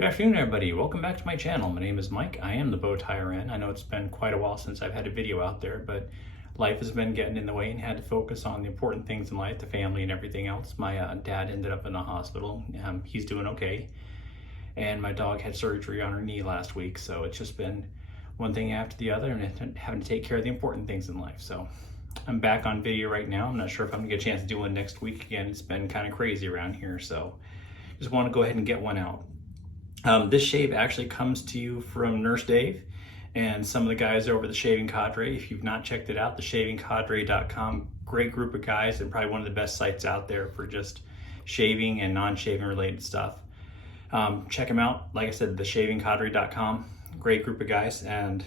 Good afternoon, everybody. Welcome back to my channel. My name is Mike. I am the Bow Tie RN. I know it's been quite a while since I've had a video out there, but life has been getting in the way and had to focus on the important things in life, the family and everything else. My dad ended up in the hospital. He's doing okay. And my dog had surgery on her knee last week, so it's just been one thing after the other and having to take care of the important things in life. So I'm back on video right now. I'm not sure if I'm gonna get a chance to do one next week again. It's been kind of crazy around here, so just want to go ahead and get one out. This shave actually comes to you from Nurse Dave and some of the guys over at the Shaving Cadre. If you've not checked it out, theshavingcadre.com, great group of guys and probably one of the best sites out there for just shaving and non-shaving related stuff. Check them out. Like I said, theshavingcadre.com, great group of guys. And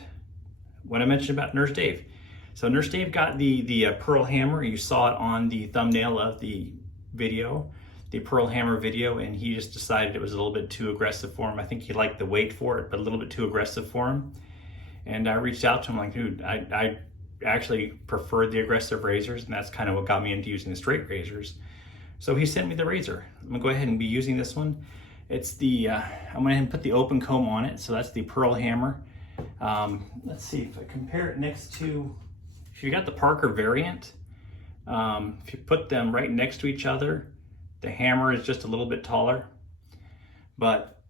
what I mentioned about Nurse Dave. So Nurse Dave got the Pearl Hammer. You saw it on the thumbnail of the video. The Pearl Hammer video, and he just decided it was a little bit too aggressive for him. I think he liked the weight for it, but a little bit too aggressive for him. And I reached out to him like, dude, I actually prefer the aggressive razors, and that's kind of what got me into using the straight razors. So he sent me the razor. I'm gonna go ahead and be using this one. It's the, I'm gonna put the open comb on it. So that's the Pearl Hammer. Let's see if I compare it next to, if you got the Parker variant, if you put them right next to each other, the hammer is just a little bit taller, but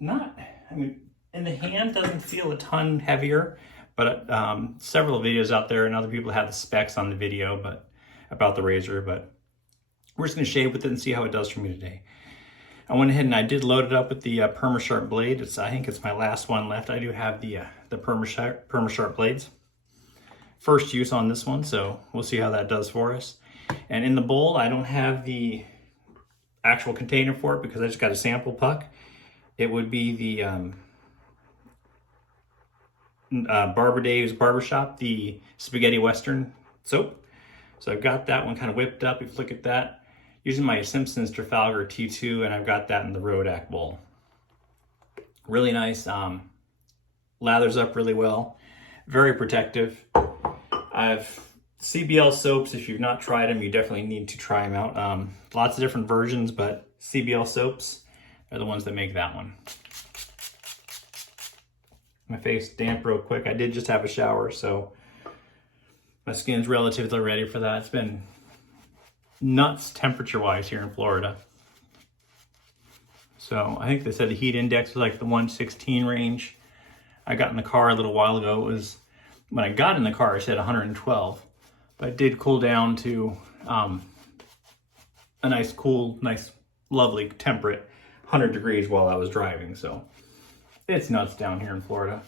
not, I mean, in the hand doesn't feel a ton heavier, but several videos out there and other people have the specs on the video but about the razor, but we're just gonna shave with it and see how it does for me today. I went ahead and I did load it up with the PermaSharp blade. I think it's my last one left. I do have the PermaSharp blades. First use on this one, so we'll see how that does for us. And in the bowl, I don't have the actual container for it because I just got a sample puck. It would be the Barber Dave's Barbershop, the Spaghetti Western soap. So I've got that one kind of whipped up. If you look at that, using my Simpson's Trafalgar T2, and I've got that in the Rodak bowl. Really nice, lathers up really well, very protective. I've CBL soaps, if you've not tried them, you definitely need to try them out. Lots of different versions, but CBL soaps are the ones that make that one. My face damp real quick. I did just have a shower, so my skin's relatively ready for that. It's been nuts temperature-wise here in Florida. So I think they said the heat index was like the 116 range. I got in the car a little while ago. It was, when I got in the car, it said 112. But it did cool down to a nice, cool, nice, lovely, temperate 100 degrees while I was driving. So it's nuts down here in Florida.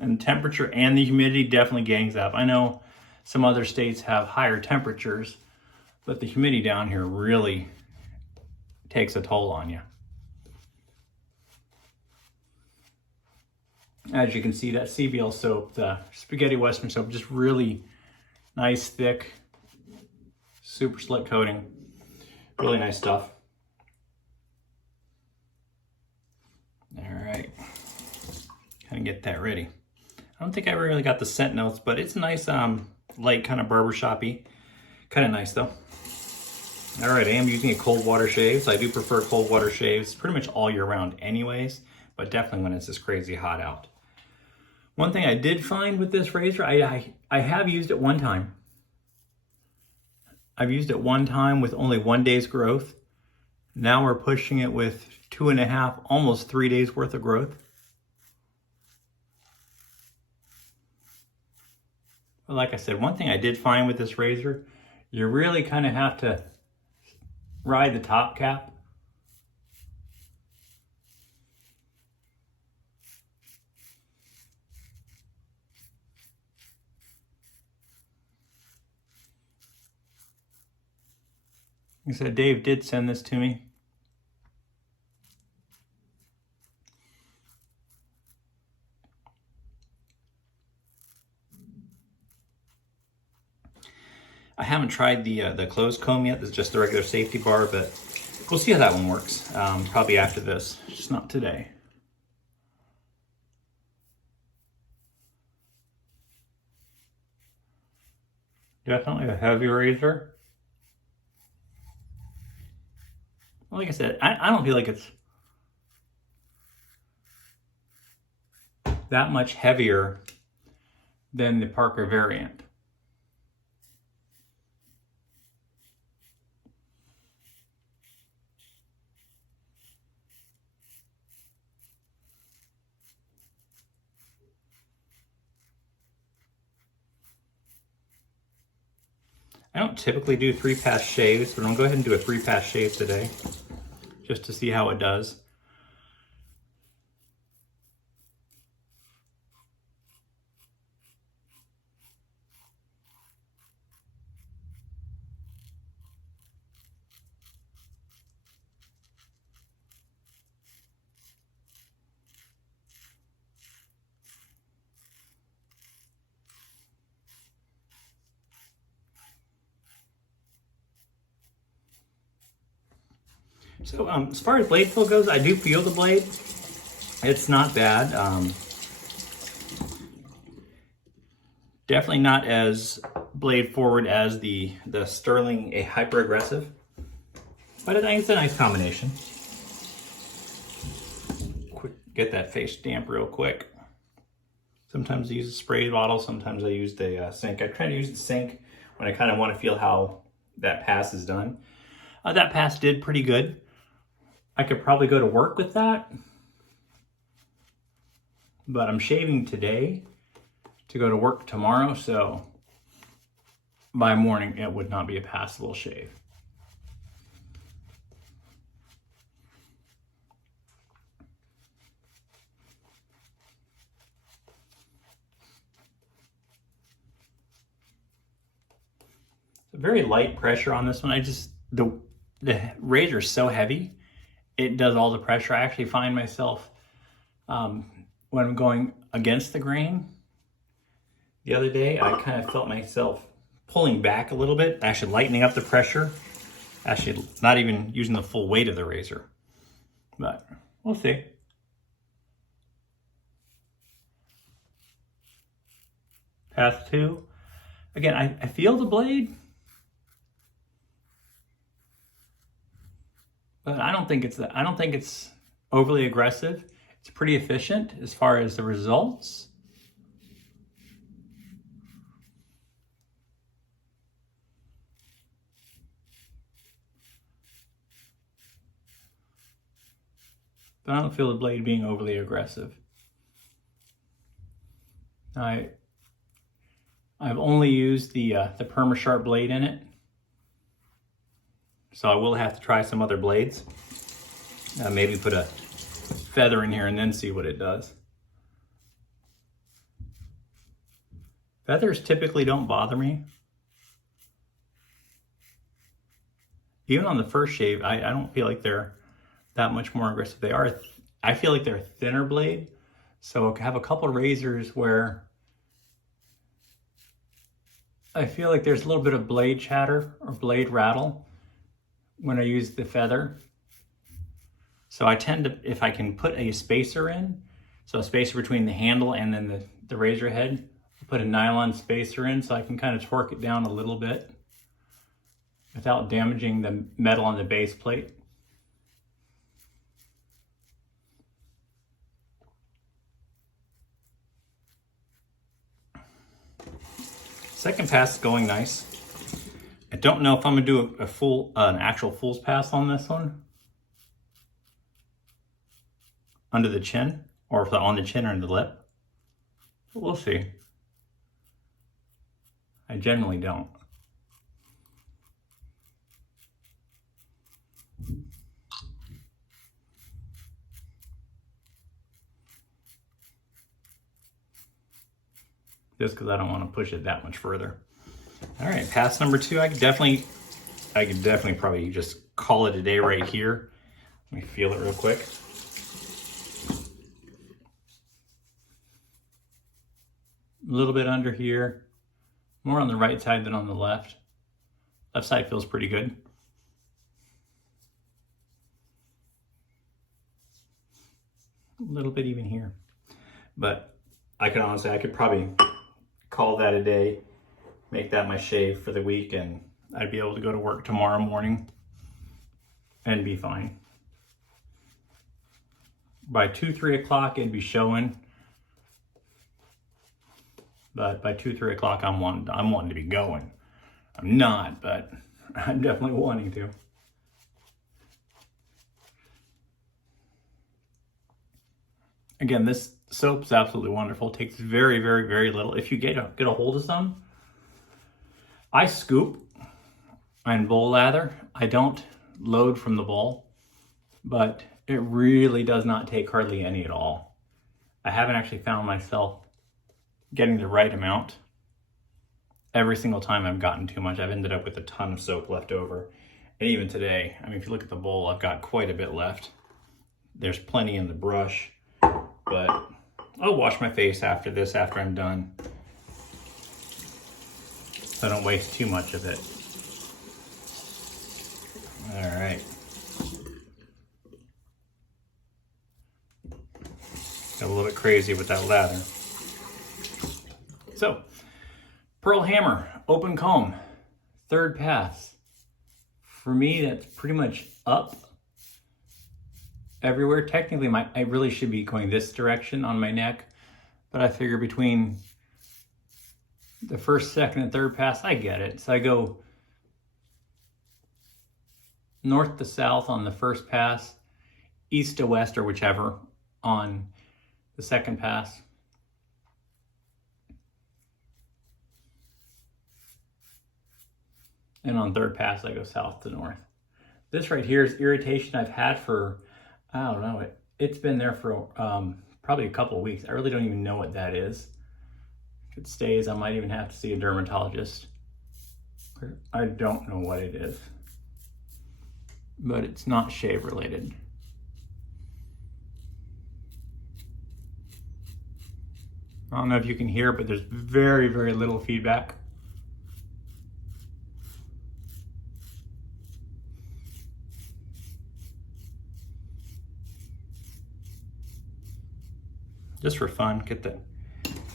And the temperature and the humidity definitely gangs up. I know some other states have higher temperatures, but the humidity down here really takes a toll on you. As you can see, that CBL soap, the Spaghetti Western soap, just really nice, thick, super slick coating. Really nice stuff. All right, kind of get that ready. I don't think I ever really got the scent notes, but it's nice, light kind of barbershop-y. Kind of nice though. All right, I am using a cold water shave. So I do prefer cold water shaves pretty much all year round anyways, but definitely when it's this crazy hot out. One thing I did find with this razor, I have used it one time. I've used it one time with only 1 day's growth. Now we're pushing it with 2.5, almost 3 days worth of growth. But like I said, one thing I did find with this razor, you really kind of have to ride the top cap. Like I said, Dave did send this to me. I haven't tried the closed comb yet. It's just the regular safety bar, but we'll see how that one works. Probably after this, just not today. Definitely a heavy razor. like I said, I don't feel like it's that much heavier than the Parker variant. I don't typically do 3-pass shaves, but I'm gonna go ahead and do a 3-pass shave today, just to see how it does. So as far as blade feel goes, I do feel the blade. It's not bad. Definitely not as blade forward as the Sterling Hyper Aggressive, but I think it's a nice combination. Get that face damp real quick. Sometimes I use a spray bottle, sometimes I use the sink. I try to use the sink when I kind of want to feel how that pass is done. That pass did pretty good. I could probably go to work with that, but I'm shaving today to go to work tomorrow, so by morning it would not be a passable shave. Very light pressure on this one. The razor is so heavy, it does all the pressure. I actually find myself, when I'm going against the grain, the other day, I kind of felt myself pulling back a little bit, actually lightening up the pressure, actually not even using the full weight of the razor, but we'll see. Pass 2. Again, I feel the blade, but I don't think it's overly aggressive. It's pretty efficient as far as the results. But I don't feel the blade being overly aggressive. I've only used the PermaSharp blade in it, so I will have to try some other blades. Maybe put a feather in here and then see what it does. Feathers typically don't bother me. Even on the first shave, I don't feel like they're that much more aggressive. They are, I feel like they're a thinner blade. So I have a couple of razors where I feel like there's a little bit of blade chatter or blade rattle when I use the feather. So I tend to, if I can put a spacer in, so a spacer between the handle and then the razor head, I'll put a nylon spacer in so I can kind of torque it down a little bit without damaging the metal on the base plate. Second pass is going nice. I don't know if I'm gonna do an actual fool's pass on this one. Under the chin, or if on the chin or in the lip. But we'll see. I generally don't. Just because I don't want to push it that much further. All right, pass number 2. I could definitely probably just call it a day right here. Let me feel it real quick. A little bit under here, more on the right side than on the left. Left side feels pretty good. A little bit even here, but I could probably call that a day, make that my shave for the week, and I'd be able to go to work tomorrow morning. and be fine. By 2-3 o'clock it'd be showing, but by 2-3 o'clock I'm wanting to be going. I'm not, but I'm definitely wanting to. Again, this soap's absolutely wonderful. It takes very, very, very little. If you get a hold of some, I scoop and bowl lather. I don't load from the bowl, but it really does not take hardly any at all. I haven't actually found myself getting the right amount. Every single time I've gotten too much, I've ended up with a ton of soap left over. And even today, I mean, if you look at the bowl, I've got quite a bit left. There's plenty in the brush, but I'll wash my face after this, after I'm done, so I don't waste too much of it. All right. Got a little bit crazy with that lather. So, Pearl Hammer, open comb, third pass. For me, that's pretty much up everywhere. Technically, I really should be going this direction on my neck, but I figure between the first, second, and third pass, I get it. So I go north to south on the first pass, east to west, or whichever, on the second pass. And on third pass, I go south to north. This right here is irritation I've had for, I don't know, it's been there for probably a couple of weeks. I really don't even know what that is. If it stays, I might even have to see a dermatologist. I don't know what it is, but it's not shave related. I don't know if you can hear, but there's very, very little feedback. Just for fun,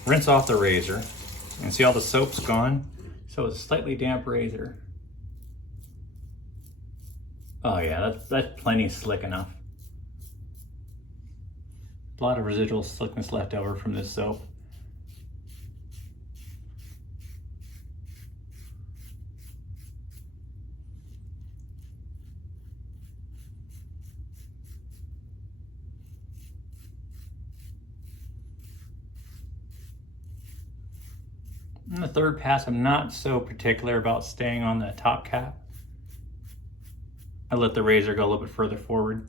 rinse off the razor, and see all the soap's gone. So it's a slightly damp razor. Oh yeah, that's plenty slick enough. A lot of residual slickness left over from this soap. In the third pass, I'm not so particular about staying on the top cap. I let the razor go a little bit further forward.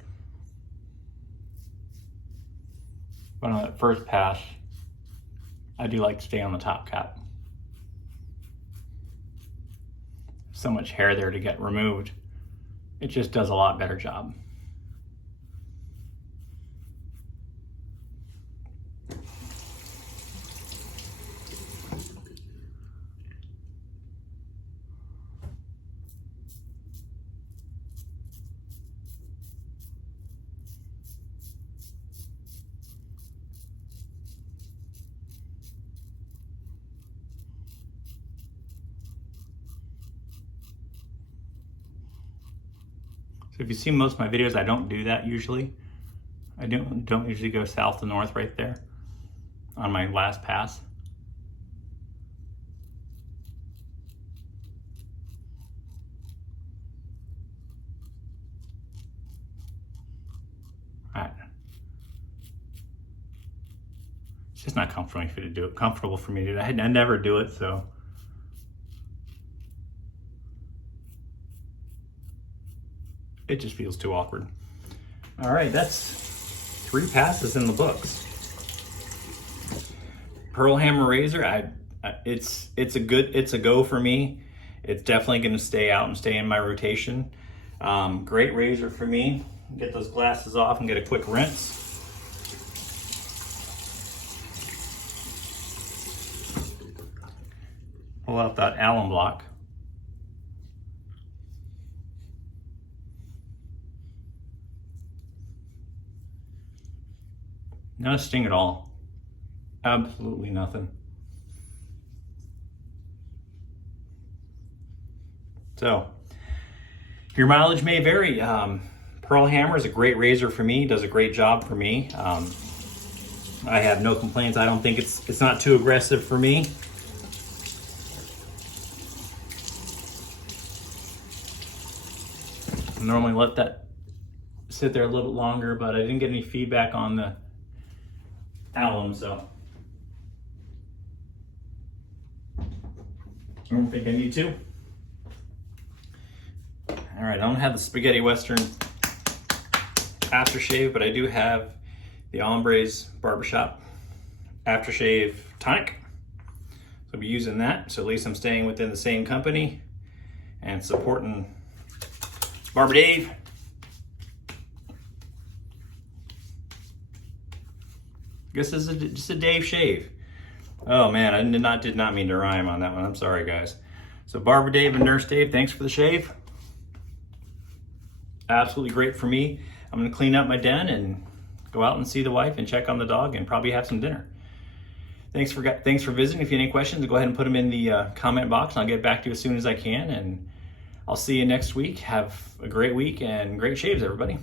But on that first pass, I do like to stay on the top cap. So much hair there to get removed. It just does a lot better job. So if you see most of my videos, I don't do that usually. I don't usually go south to north right there on my last pass. All right. It's just not comfortable for me to do it. Comfortable for me to do it. I never do it, so. It just feels too awkward. All right, that's 3 passes in the books. Pearl Hammer razor, it's a go for me. It's definitely going to stay out and stay in my rotation. Great razor for me. Get those glasses off and get a quick rinse. Pull out that alum block. Not a sting at all. Absolutely nothing. So, Your mileage may vary. Pearl Hammer is a great razor for me, does a great job for me. I have no complaints. I don't think it's not too aggressive for me. I normally let that sit there a little bit longer, but I didn't get any feedback on the alum, so I don't think I need to. All right, I don't have the Spaghetti Western aftershave, but I do have the Hombres Barbershop aftershave tonic. So I'll be using that. So at least I'm staying within the same company and supporting Barber Dave. I guess this is just a Dave shave. Oh man, I did not mean to rhyme on that one. I'm sorry, guys. So Barber Dave and Nurse Dave, thanks for the shave. Absolutely great for me. I'm gonna clean up my den and go out and see the wife and check on the dog and probably have some dinner. Thanks for visiting. If you have any questions, go ahead and put them in the comment box and I'll get back to you as soon as I can. And I'll see you next week. Have a great week and great shaves, everybody.